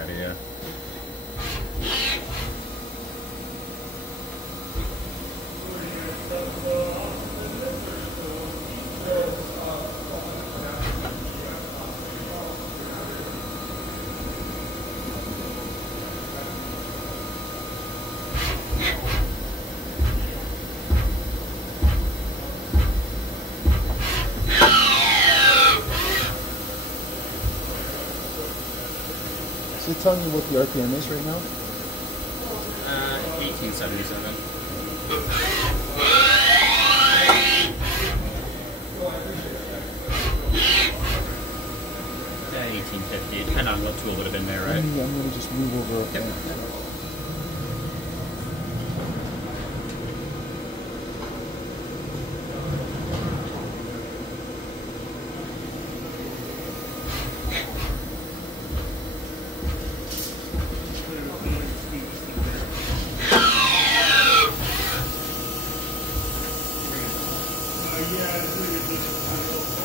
Idea. Is it telling you what the RPM is right now? 1877. Yeah, 1850. Depending on what tool would have been there, right? I'm going to just move over. Yep. Yeah,